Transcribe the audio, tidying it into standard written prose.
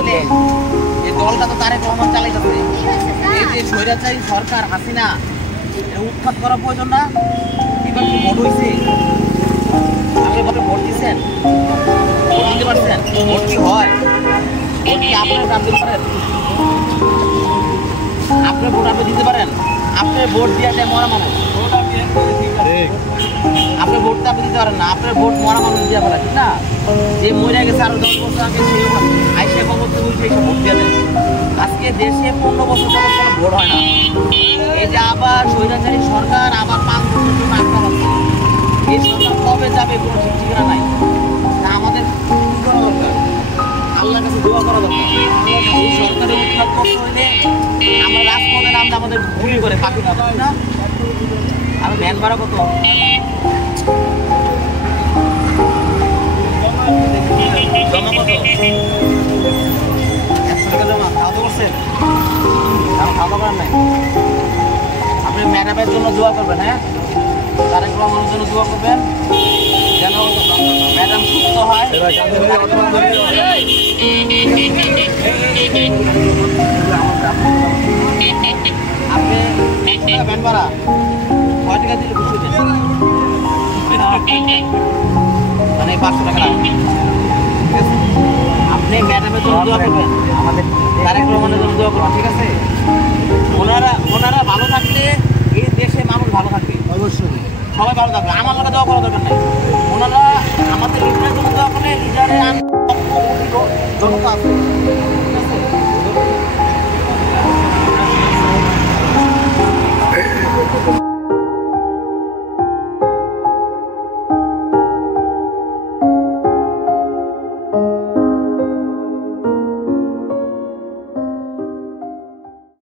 দিলে এই দলটা তো তারেক রহমান চালাইতেছে। এই যে স্বৈরাচারী সরকার হাসিনা উৎখাত করা প্রয়োজন না? এবার কি ভোট হয়েছে? আপনি ভোটে ভোট দিচ্ছেন, ভোট দিতে পারছেন? ভোট কি হয়? ভোট কি আপনার কাজ দিতে পারেন? আপনার ভোট আপনি দিতে পারেন? আপনার ভোট দিয়ে দেয় মরা মানুষ। আপনার ভোটটা আপনি দিতে পারেন না, আপনার ভোট মরা মানুষ দিয়ে পারে, ঠিক না? যে মরে গেছে আরো 10 বছর আগে সেই আইসে ক্ষমতা বলছে এইসব ভোট দিয়ে দেয়। আজকে দেশে 15 বছর ধরে কোনো ভোট হয় না। এই যে আবার স্বৈরাচারী সরকার আবার 5 বছর জন্য আটকা পাচ্ছে। এই সরকার কবে যাবে কোনো ঠিক ঠিকানা নাই। তা আমাদের কি করা দরকার? আল্লাহর কাছে দোয়া করা দরকার। এই সরকারের উৎখাত করতে হইলে আমরা রাজপথে নামলে আমাদের গুলি করে পাখি না, না? আর ভ্যান ভাড়া কত? জমা কত? 100 টাকা জমা। খাওয়া তো করছেন? খাওয়া করেন নাই? আপনি ম্যাডামের জন্য দোয়া করবেন, হ্যাঁ? তারেক রহমানের জন্য দোয়া করবেন যেন ম্যাডাম সুস্থ হয়। আপনি ভ্যান ভাড়া কয় টাকা দিলে খুশি হতেন? মানে 500 টাকা। আপনি ম্যাডামের জন্য দোয়া করবেন, আমাদের তারেক রহমানের জন্য দোয়া করবেন, ঠিক আছে? ওনারা ভালো থাকলে এই দেশে মানুষ ভালো থাকবে। অবশ্যই সবাই ভালো থাকবে। আমার লোকে দোয়া করা দরকার নাই। ওনারা আমাদের লিডারের জন্য দোয়া করলে লিডারের জনতা আছে